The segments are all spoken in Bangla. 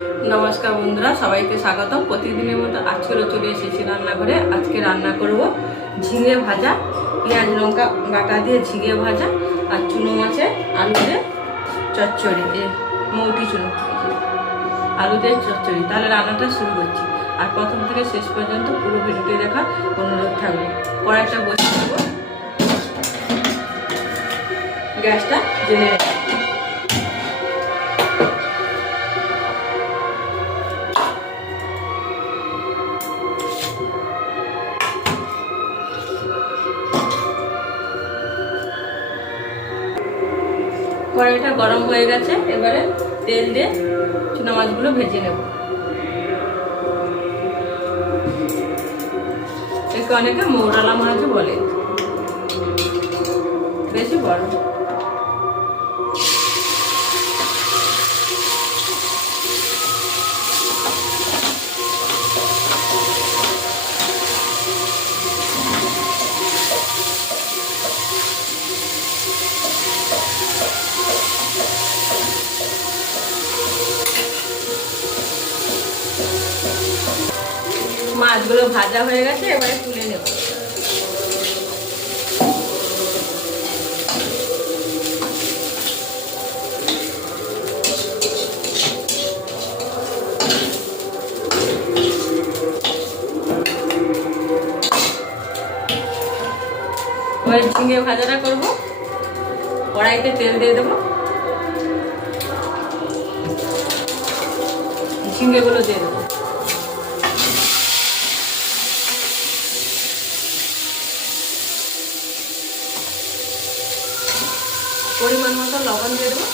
নমস্কার বন্ধুরা, সবাইকে স্বাগতম। প্রতিদিনের মতো আজকেরও চলে এসেছি রান্নাঘরে। আজকে রান্না করব ঝিঙে ভাজা, পেঁয়াজ লঙ্কা বাটা দিয়ে ঝিঙে ভাজা আর চুনো মাছের আলু দিয়ে চচ্চড়ি, মৌটি চুনো আলু দিয়ে চচ্চড়ি। তাহলে রান্নাটা শুরু করছি, আর প্রথম থেকে শেষ পর্যন্ত পুরো ভিডিওটি দেখার অনুরোধ থাকবে। কড়াইটা বসিয়ে দেবো, গ্যাসটা জ্বেলে নেব। কড়াইটা গরম হয়ে গেছে, এবারে তেল দিয়ে চুনা মাছগুলো ভেজে নেব। একে অনেকে মৌরালা মাছ বলে, বেশি বড়। মাছগুলো ভাজা হয়ে গেছে, এবারে তুলে নেব। এবার ঝিঙে ভাজাটা করব। কড়াইতে তেল দিয়ে দেবো, ঝিঙেগুলো দিয়ে দেবো। পরিমাণ মতো লবণ দিয়ে দেবো,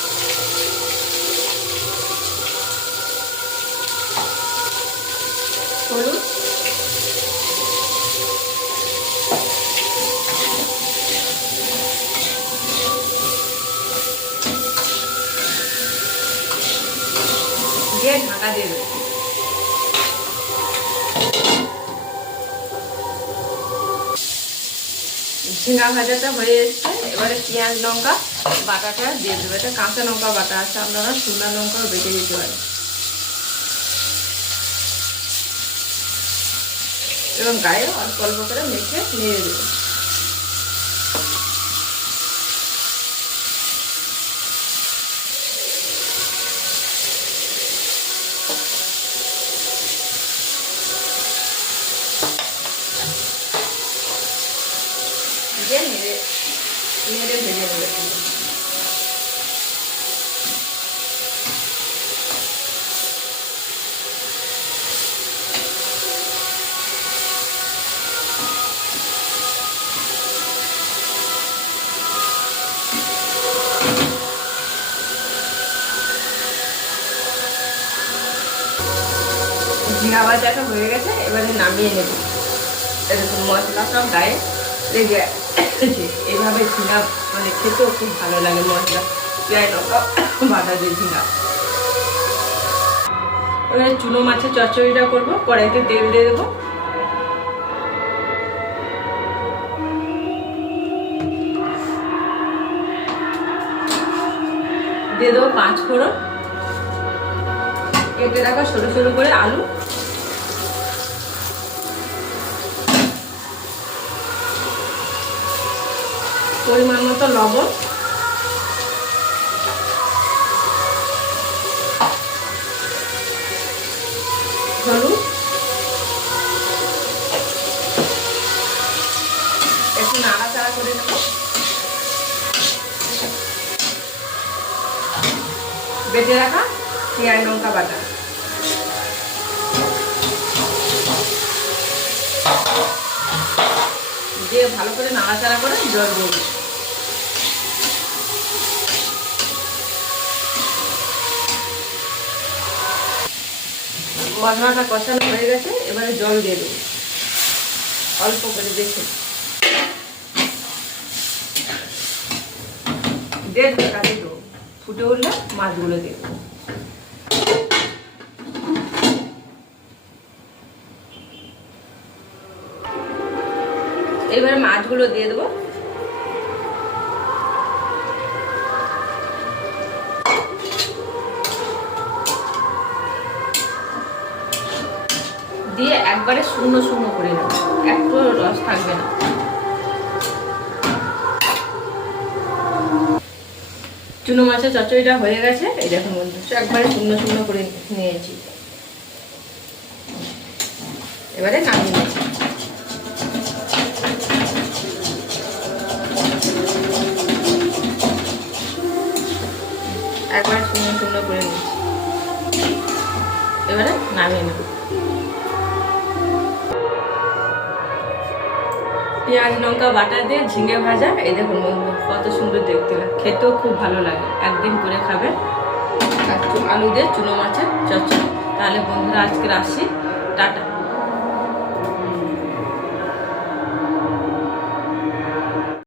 হলুদ, দিয়ে ঢাকা দিয়ে দেবো। ঝিঙা ভাজাটা হয়ে এসছে, এবারে পেঁয়াজ লঙ্কা বাটাটা দিয়ে দেবো। এটা কাঁচা লঙ্কা বাটা আছে, আপনারা শুকনো লঙ্কাও বেটে দিতে পারেন। এবং গায়ে অল্প অল্প করে মেখে নেড়ে দেবো। নেড়ে ভেজে নেবে। ঝিঙা ভাজাটা হয়ে গেছে, এবারে নামিয়ে নেব। এরকম মশলা সব গায়ে লেগে এইভাবে ঝিঙা মানে খেতেও খুব ভালো লাগে। মশলা পেঁয়াজ লঙ্কা বাটা দিয়ে ঝিঙা। এবারে চুনো মাছের চচ্চড়িটা করবো। কড়াইতে তেল দিয়ে দেবো, দিয়ে দেবো 5 ফোড়ন, কেটে রাখা সরু সরু করে আলু, পরিমাণ মতো লবণ, হলুদ, একটু নাড়াচাড়া করে নেব। বেটে রাখা পেঁয়াজ লঙ্কা বাটা, দিয়ে ভালো করে নাড়াচাড়া করে জল দেব। মশলাটা কষানো হয়ে গেছে, এবারে জল দিয়ে দেবো অল্প করে দেখে। দিয়ে ঢাকা দিয়ে দেবো, ফুটে উঠলে মাছগুলো দিয়ে দেবো। এবারে মাছগুলো দিয়ে দেবো। দিয়ে একবারে শূন্য শূন্য করে নেব, একটু রস থাকবে না। চুনো মাছের চচ্চড়িটা হয়ে গেছে, এই দেখুন বন্ধুরা একবারে শূন্য শূন্য করে নিয়েছি। এবারে নামিয়ে নিচ্ছি। একবারে শূন্য শূন্য করে নিচ্ছি, এবারে নামিয়ে নেব। পেঁয়াজ লঙ্কা বাটা দিয়ে ঝিঙে ভাজা, এই দেখুন বন্ধুরা কত সুন্দর দেখতে লাগে, খেতেও খুব ভালো লাগে, একদিন করে খাবেন। আর আলু দিয়ে চুনো মাছের চচ্চড়ি। তাহলে বন্ধুরা আজকে আসি, টাটা।